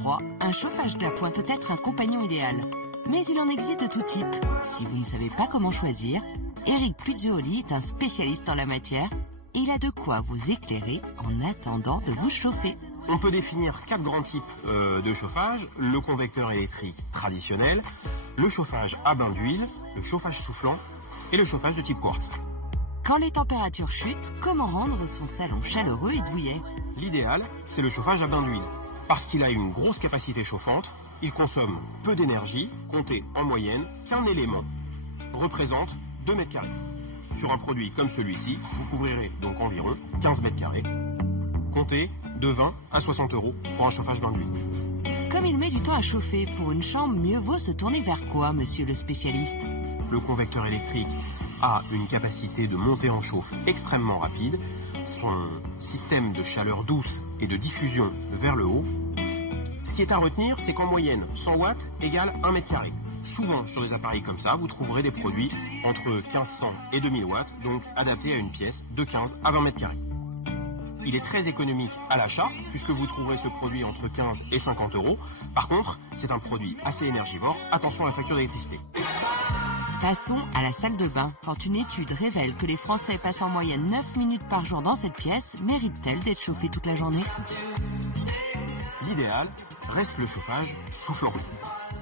froid, un chauffage d'appoint peut être un compagnon idéal. Mais il en existe de tout type. Si vous ne savez pas comment choisir, Eric Puzzuoli est un spécialiste en la matière et il a de quoi vous éclairer en attendant de vous chauffer. On peut définir 4 grands types de chauffage. Le convecteur électrique traditionnel, le chauffage à bain d'huile, le chauffage soufflant et le chauffage de type quartz. Quand les températures chutent, comment rendre son salon chaleureux et douillet? L'idéal, c'est le chauffage à bain d'huile. Parce qu'il a une grosse capacité chauffante, il consomme peu d'énergie, comptez en moyenne qu'un élément représente 2 mètres carrés. Sur un produit comme celui-ci, vous couvrirez donc environ 15 mètres carrés. Comptez de 20 à 60 € pour un chauffage bain d'huile. Comme il met du temps à chauffer, pour une chambre, mieux vaut se tourner vers quoi, monsieur le spécialiste? Le convecteur électrique a une capacité de montée en chauffe extrêmement rapide. Son système de chaleur douce et de diffusion vers le haut. Ce qui est à retenir, c'est qu'en moyenne, 100 watts égale 1 mètre carré. Souvent, sur des appareils comme ça, vous trouverez des produits entre 1500 et 2000 watts, donc adaptés à une pièce de 15 à 20 mètres carrés. Il est très économique à l'achat, puisque vous trouverez ce produit entre 15 et 50 €. Par contre, c'est un produit assez énergivore. Attention à la facture d'électricité. Passons à la salle de bain. Quand une étude révèle que les Français passent en moyenne 9 minutes par jour dans cette pièce, mérite-t-elle d'être chauffée toute la journée? L'idéal reste le chauffage soufflant.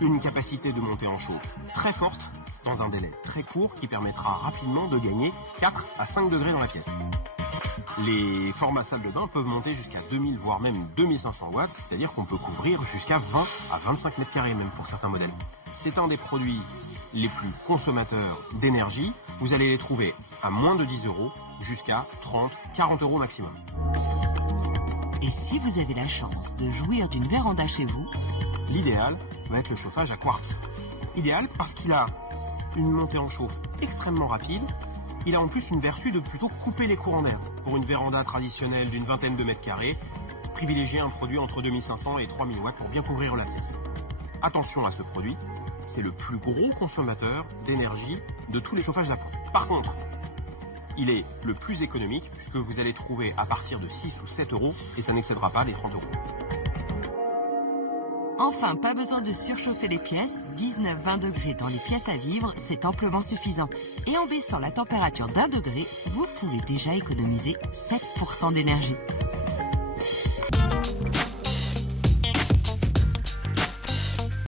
Une capacité de montée en chauffe très forte, dans un délai très court, qui permettra rapidement de gagner 4 à 5 degrés dans la pièce. Les formats salle de bain peuvent monter jusqu'à 2000 voire même 2500 watts, c'est-à-dire qu'on peut couvrir jusqu'à 20 à 25 mètres carrés même pour certains modèles. C'est un des produits les plus consommateurs d'énergie. Vous allez les trouver à moins de 10 € jusqu'à 30, 40 € maximum. Et si vous avez la chance de jouir d'une véranda chez vous, l'idéal va être le chauffage à quartz. Idéal parce qu'il a une montée en chauffe extrêmement rapide. Il a en plus une vertu de plutôt couper les courants d'air. Pour une véranda traditionnelle d'une vingtaine de mètres carrés, privilégiez un produit entre 2500 et 3000 watts pour bien couvrir la pièce. Attention à ce produit, c'est le plus gros consommateur d'énergie de tous les chauffages d'appoint. Par contre, il est le plus économique puisque vous allez trouver à partir de 6 ou 7 € et ça n'excédera pas les 30 €. Enfin, pas besoin de surchauffer les pièces, 19-20 degrés dans les pièces à vivre, c'est amplement suffisant. Et en baissant la température d'1 degré, vous pouvez déjà économiser 7% d'énergie.